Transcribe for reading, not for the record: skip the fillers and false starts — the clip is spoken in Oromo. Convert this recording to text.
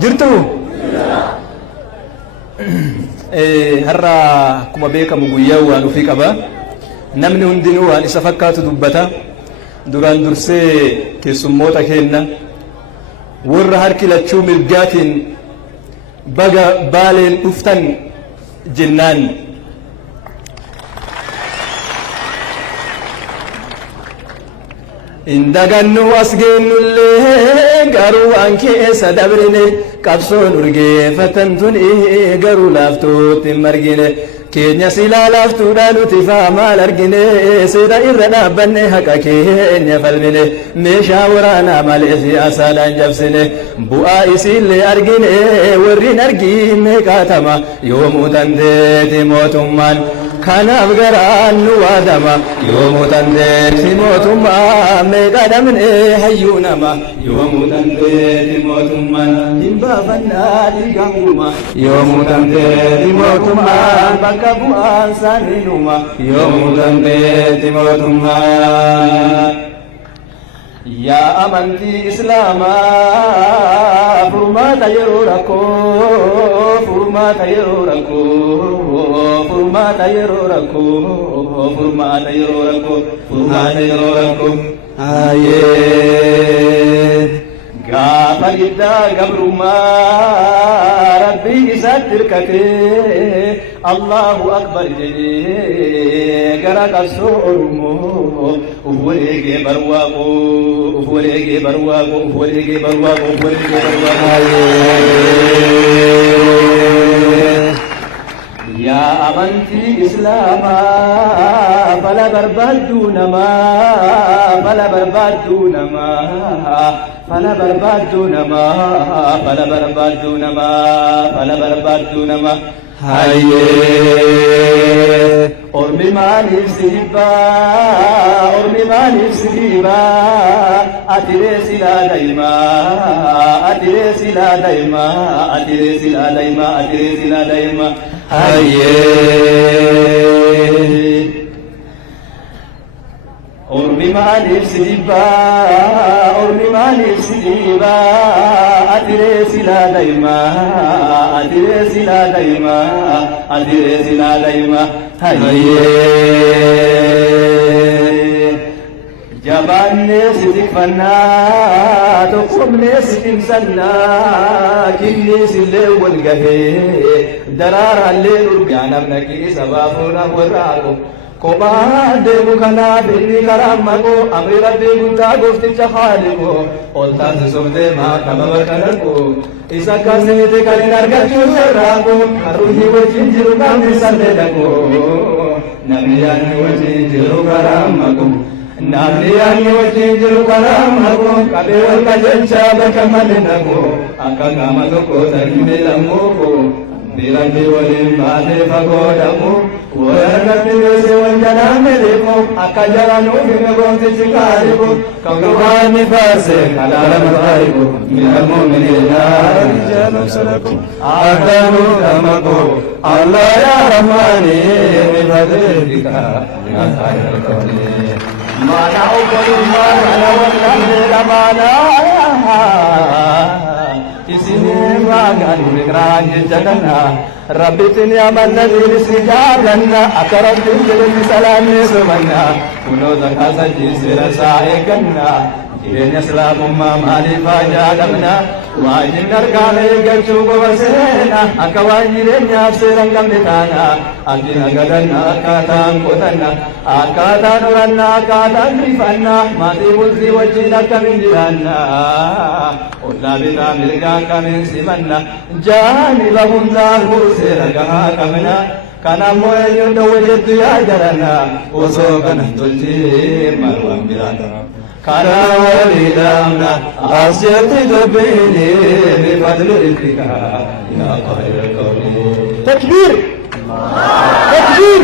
jirtu har'a akkuma beekamu guyyaa waan ofii qaba. Namni hundinuu waan isa fakkaatu dubbata. Duraan dursee keessummoota kenna warra harki lachuu mirgaatiin baga baaleen dhuftan jennaan. Indagannu asgeenullee garuu waan keessa dabrine qabsoon urgeeffatan tuni garuu laaftootti hin margine keenya silaa laaftuudha nuti maal argine seera irra dhaabbanne haqa keenya falmine meeshaa waraanaa malee siyaasaadhaan cabsine bu'aa isiillee argine warrin argine qaatama yoomuu dandeeti mootummaan kanaaf garaan nu waadama yoomuu dandeeti mootummaan meeqa dhabne hayyuu nama yoomuu dandeeti mootummaan hin baafannaa dhiigamuma yoomuu dandeeti mootummaan bakka bu'aan saninuma yoomuu dandeeti mootummaan. Yaa amantii islaamaa furmaata yeroo rakkoo furmaata yeroo rakkoo furmaata yeroo rakkoo furmaata yeroo rakkoo furmaata yeroo rakkoo haayee gaafa giddaa gabrummaa rabbii isaatti hirkatee Allahu akbar jedhee gara qabsoo Oromoo uf wareegee barwaaqoo uf wareegee barwaaqoo uf wareegee barwaaqoo uf wareegee barwaaqoo. Yaa amantii islaamaa fala barbaaddu namaa fala barbaaddu namaa fala barbaaddu namaa fala barbaaddu namaa fala barbaaddu namaa hayyee ormi maaliif si dhibbaa ormi maaliif si dhibbaa atiree silaa daa'imaa atiree silaa daa'imaa atiree silaa daa'imaa atiree silaa daa'imaa hayyee ormi maaliif si dhibbaa ormi maaliif si dhibbaa atiree silaa daa'imaa atiree silaa daa'imaa atiree silaa daa'imaa hayyee jabaannee si tikfannaa tokkomnee si cimsannaa kinniisillee wal gahee daraaraallee urgaan abnaqii sabaafuudhaaf warraaqu kophaa deemu kanaaf inni karaan maqoo amri rabbii guddaa goofticha haaliqoo ol taasisumtee maakama bakka darbu isa akkasitti kan hin argachuun sarraaqu harruhi wajjin jiru qaamni sallee dhaqu namni yaadni wajjin jiru karaan maqu namni yaadni wajjin jiru karaan maqu qabee wal qajeelchaa bakka malee naqu akka qaama tokko tarhime lammuuku Bilanti waliin baatee fagoo dhabu warratti beese wanjanaa medheeku akka jalanuu fi goomtichi kaariku kan gobaanni baase kalaala mafaayiku miidhamuu miidhaa rijaala sadaku akkanuu dhamaku Allah yaa rahmaani mifadheefika nyaata yarkabne maana obbolummaa kana wallandee maana isini magan mikran jadana rabbitin ya mannabi isrijadana akarabtin jilin salami subhana kuno zakasa jisira saeganna jirenya islamumma malifa jadamna wajin dargale gachu gobasena akawan jirenya serangam ditana adina gadanna akatan kotana akatan uranna akatan rifanna mati bulzi wajina kaminjana ulla bita milga kamin simanna jani lahum zahu seragaha kamna kana moyen do wajtu ya jarana oso kana tulti marwan birana kana walidamna asyati dobini bi fadlika ya khairul qawli takbir takbir